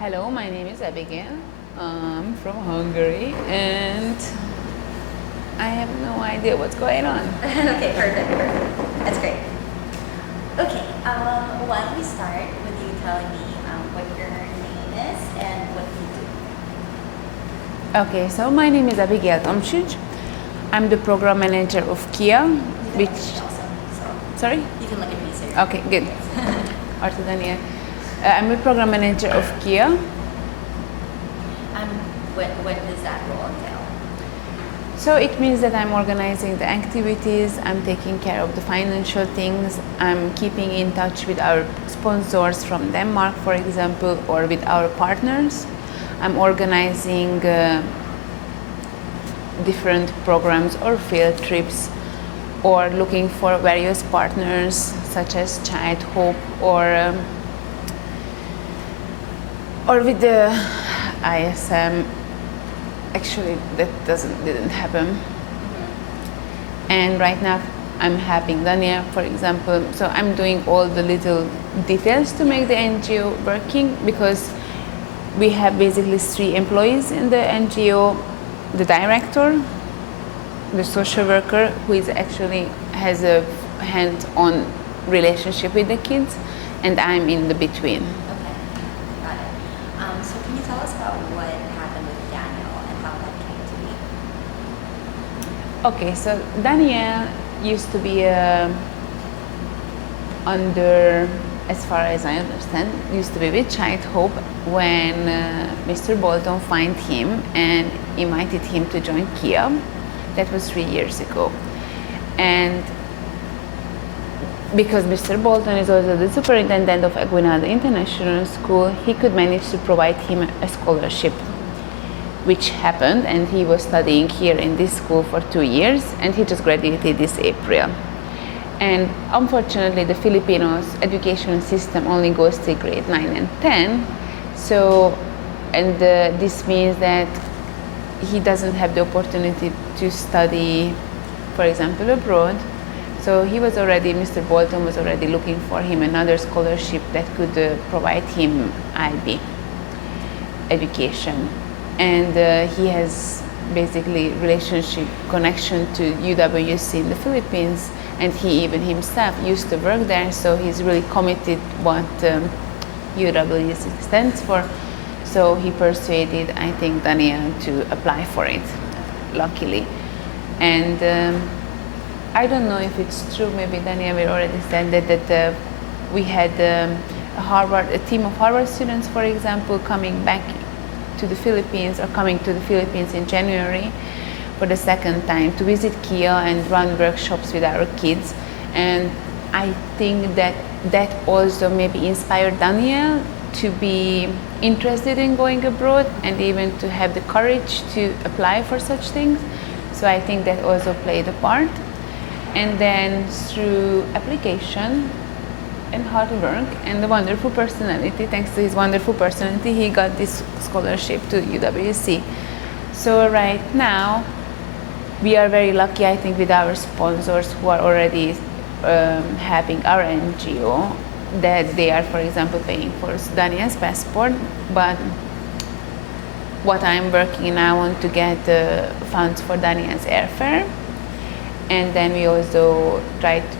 Hello, my name is Abigail. I'm from Hungary and I have no idea what's going on. Okay, perfect. That's great. Okay, why don't we start with you telling me what your name is and what you do? Okay, so my name is Abigail Tomčić. I'm the program manager of Kia, You can which... look at me also, so Sorry? you can look at me, sir. Okay, good. Arthur Daniel. I'm the program manager of Kia. What does that role entail? So it means that I'm organizing the activities, I'm taking care of the financial things, I'm keeping in touch with our sponsors from Denmark, for example, or with our partners. I'm organizing different programs or field trips, or looking for various partners such as Child Hope or with the ISM. Actually, that didn't happen. And right now I'm helping Dania, for example. So I'm doing all the little details to make the NGO working, because we have basically 3 employees in the NGO: the director, the social worker, who is actually has a hands-on relationship with the kids, and I'm in the between. Okay, got it. So can you tell us about what happened with Daniel and how that came to be? Okay, so Danielle used to be under, as far as I understand, used to be with Child Hope when Mr. Bolton found him and invited him to join Kia. That was 3 years ago. And because Mr. Bolton is also the superintendent of Aguinaldo International School, he could manage to provide him a scholarship, which happened, and he was studying here in this school for 2 years, and he just graduated this April. And unfortunately, the Filipinos education system only goes to grade 9 and 10, so, and this means that he doesn't have the opportunity to study, for example, abroad. So Mr. Bolton was already looking for him another scholarship that could provide him IB education. And he has basically relationship connection to UWC in the Philippines, and he even himself used to work there, so he's really committed what UWC stands for. So he persuaded, I think, Daniel to apply for it, luckily. And I don't know if it's true, maybe Daniel will already said that we had a team of Harvard students, for example, coming to the Philippines in January for the second time to visit Kia and run workshops with our kids. And I think that also maybe inspired Daniel to be interested in going abroad and even to have the courage to apply for such things. So I think that also played a part. And then through application and hard work and the wonderful personality, thanks to his wonderful personality, he got this scholarship to UWC. So right now, we are very lucky, I think, with our sponsors who are already helping our NGO, that they are, for example, paying for Daniel's passport. But what I'm working now on to get funds for Daniel's airfare. And then we also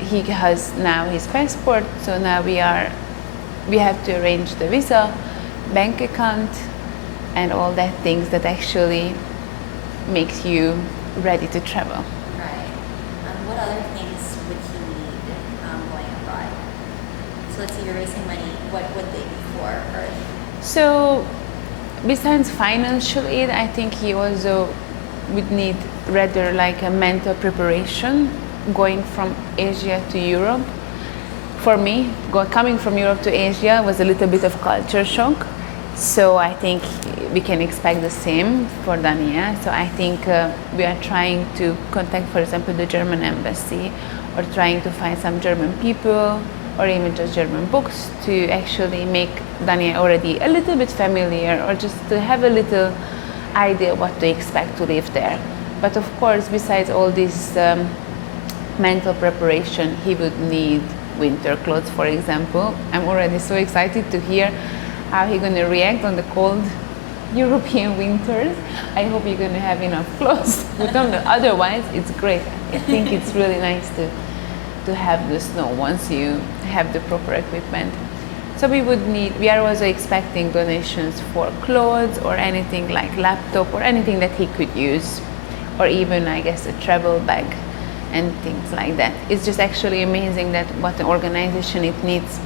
he has now his passport, so now we have to arrange the visa, bank account, and all that things that actually makes you ready to travel. Right. What other things would he need going abroad? So let's say you're raising money, what would they be for? Or... So besides financial aid, I think he also would need rather like a mental preparation going from Asia to Europe. For me, coming from Europe to Asia was a little bit of culture shock. So I think we can expect the same for Dania. So I think we are trying to contact, for example, the German embassy, or trying to find some German people or even just German books to actually make Dania already a little bit familiar, or just to have a little idea what to expect to live there. But of course, besides all this mental preparation, he would need winter clothes, for example. I'm already so excited to hear how he's going to react on the cold European winters. I hope you're going to have enough clothes to put on. Otherwise, it's great. I think it's really nice to have the snow once you have the proper equipment. So we are also expecting donations for clothes or anything like laptop or anything that he could use, or even, I guess, a travel bag and things like that. It's just actually amazing that what an organization it needs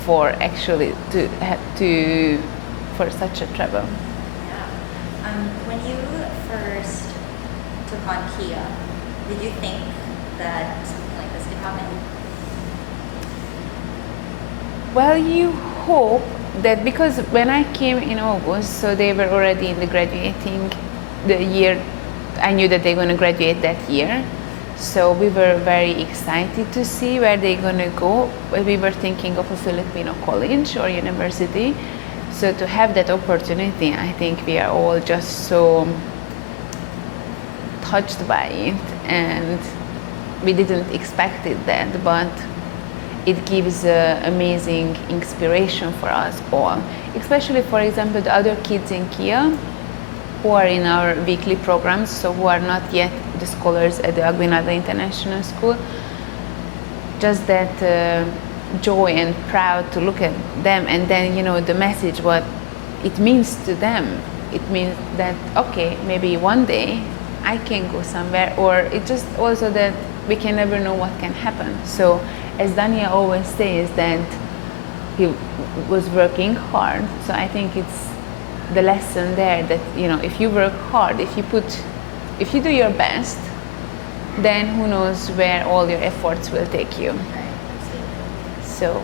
for actually for such a travel. Yeah. When you first took on Kia, did you think that something like this could happen? Well, you hope that, because when I came in August, so they were already in the graduating the year. I knew that they're going to graduate that year. So we were very excited to see where they're going to go. We were thinking of a Filipino college or university. So to have that opportunity, I think we are all just so touched by it, and we didn't expect it that, but it gives amazing inspiration for us all, especially, for example, the other kids in Kia who are in our weekly programs, so who are not yet the scholars at the Aguinaldo International School. Just that joy and proud to look at them, and then the message, what it means to them. It means that, okay, maybe one day I can go somewhere, or it just also that we can never know what can happen. So as Dania always says, that he was working hard. So I think it's the lesson there that, if you work hard, if you do your best, then who knows where all your efforts will take you. So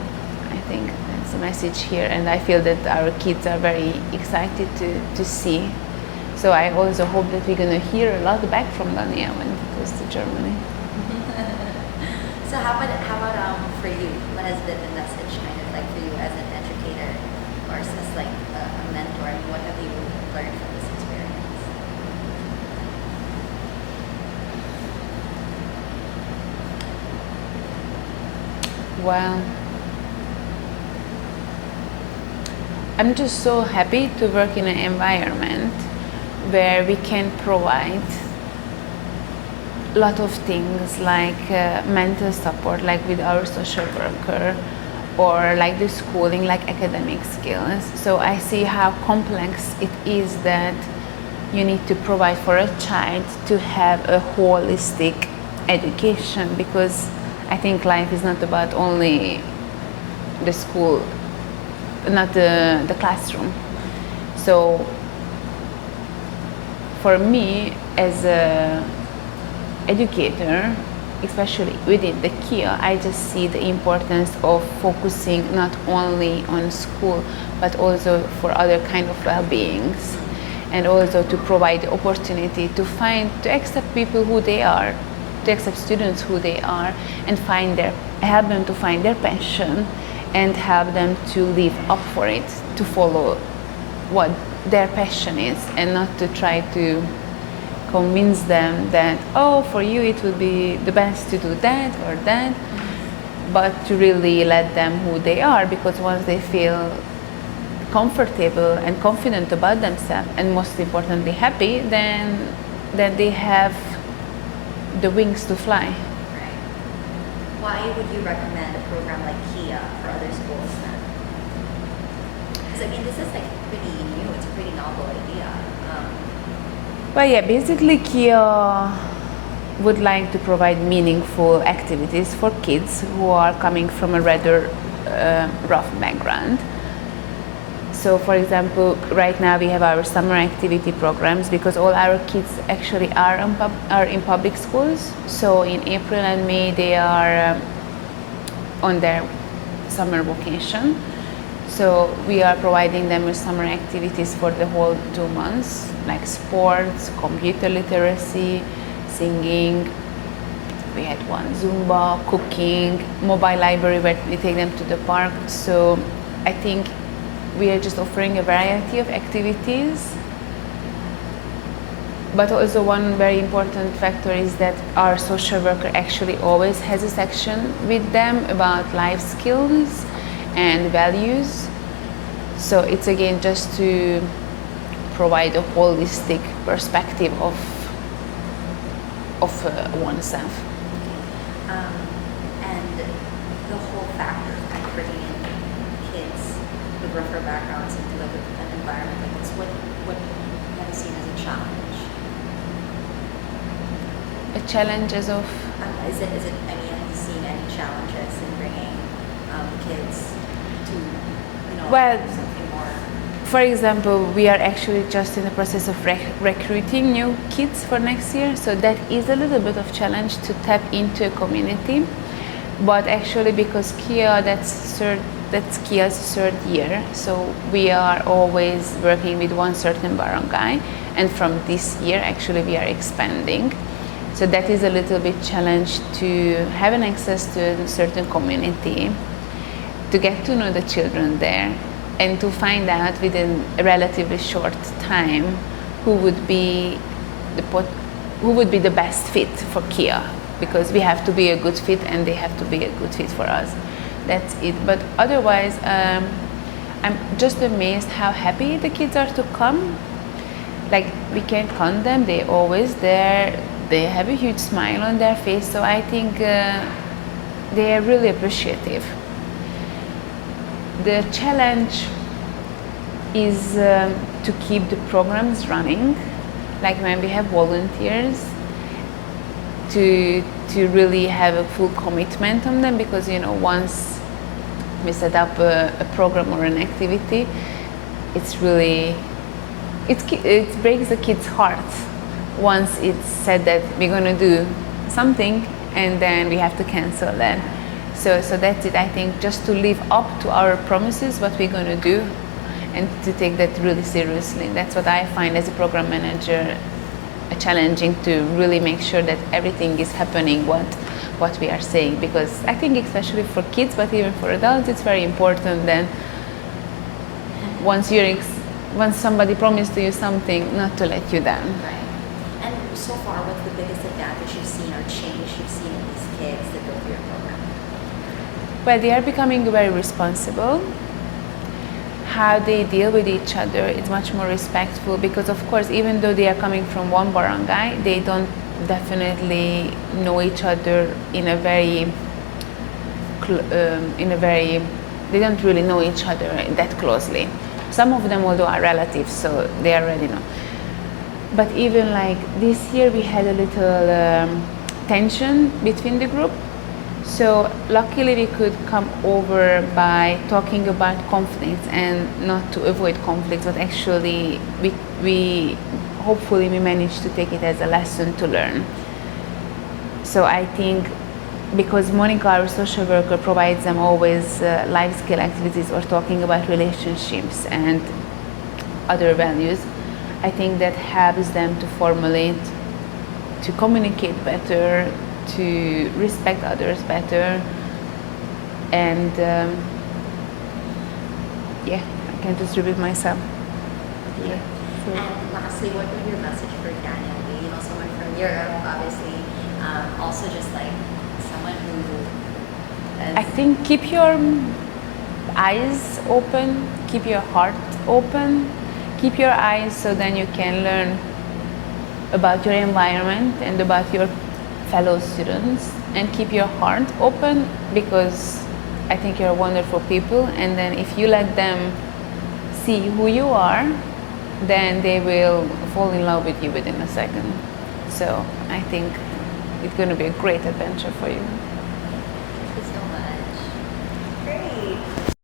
I think that's the message here, and I feel that our kids are very excited to see. So I also hope that we're going to hear a lot back from Dania when it goes to Germany. So how about for you? What has been the message kind of like for you as an educator or as like a mentor? I mean, what have you learned from this experience? Well, I'm just so happy to work in an environment where we can provide a lot of things like mental support, like with our social worker, or like the schooling, like academic skills. So I see how complex it is that you need to provide for a child to have a holistic education, because I think life is not about only the school, not the classroom. So for me as a educator, especially within the Kia, I just see the importance of focusing not only on school but also for other kind of well-beings, and also to provide the opportunity to accept people who they are, to accept students who they are, and help them to find their passion and help them to live up for it, to follow what their passion is, and not to try to convince them that, oh, for you it would be the best to do that or that, but to really let them who they are, because once they feel comfortable and confident about themselves, and most importantly happy, then they have the wings to fly. Right. Why would you recommend a program like Kia for other schools then? Because I mean, this is like pretty new, it's a pretty novel idea. Well, yeah, basically Kia would like to provide meaningful activities for kids who are coming from a rather rough background. So for example, right now we have our summer activity programs, because all our kids actually are in public schools. So in April and May they are on their summer vacation. So we are providing them with summer activities for the whole 2 months, like sports, computer literacy, singing. We had one Zumba, cooking, mobile library where we take them to the park. So I think we are just offering a variety of activities. But also one very important factor is that our social worker actually always has a section with them about life skills and values. So it's again just to provide a holistic perspective of oneself. And the whole factor of kind of bringing in kids with rougher backgrounds into like an environment like this, what have you seen as a challenge? A challenge as of Is it? I mean, have you seen any challenges in bringing kids to, Well, something more? For example, we are actually just in the process of recruiting new kids for next year, so that is a little bit of challenge to tap into a community. But actually, because Kia, that's Kia's third year, so we are always working with one certain barangay, and from this year, actually, we are expanding. So that is a little bit challenge to have an access to a certain community, to get to know the children there, and to find out within a relatively short time who would be the best fit for Kia, because we have to be a good fit and they have to be a good fit for us. That's it. But otherwise, I'm just amazed how happy the kids are to come. Like, we can't count them, they're always there, they have a huge smile on their face, so I think they are really appreciative. The challenge is to keep the programs running, like when we have volunteers, to really have a full commitment on them, because once we set up a program or an activity, it's really it breaks the kids' hearts once it's said that we're going to do something and then we have to cancel that. So that's it. I think just to live up to our promises, what we're going to do, and to take that really seriously. That's what I find as a program manager challenging, to really make sure that everything is happening what we are saying, because I think especially for kids, but even for adults, it's very important that once somebody promised to you something, not to let you down. Right. And so far, what's the biggest advantage you've seen or change you've seen in these kids that go through your program? Well, they are becoming very responsible. How they deal with each other is much more respectful, because of course, even though they are coming from one barangay, they don't definitely know each other they don't really know each other that closely. Some of them, although, are relatives, so they already know. But even like this year, we had a little tension between the group. So luckily we could come over by talking about conflicts, and not to avoid conflicts, but actually we hopefully we managed to take it as a lesson to learn. So I think, because Monica, our social worker, provides them always life skill activities or talking about relationships and other values, I think that helps them to formulate, to communicate better, to respect others better, and I can just repeat myself. Yeah. So. And lastly, what would your message for Daniel be? Someone from Europe, obviously, also just like someone who. I think keep your eyes open, keep your heart open, keep your eyes, so then you can learn about your environment and about your fellow students, and keep your heart open, because I think you're wonderful people, and then if you let them see who you are, then they will fall in love with you within a second. So I think it's going to be a great adventure for you.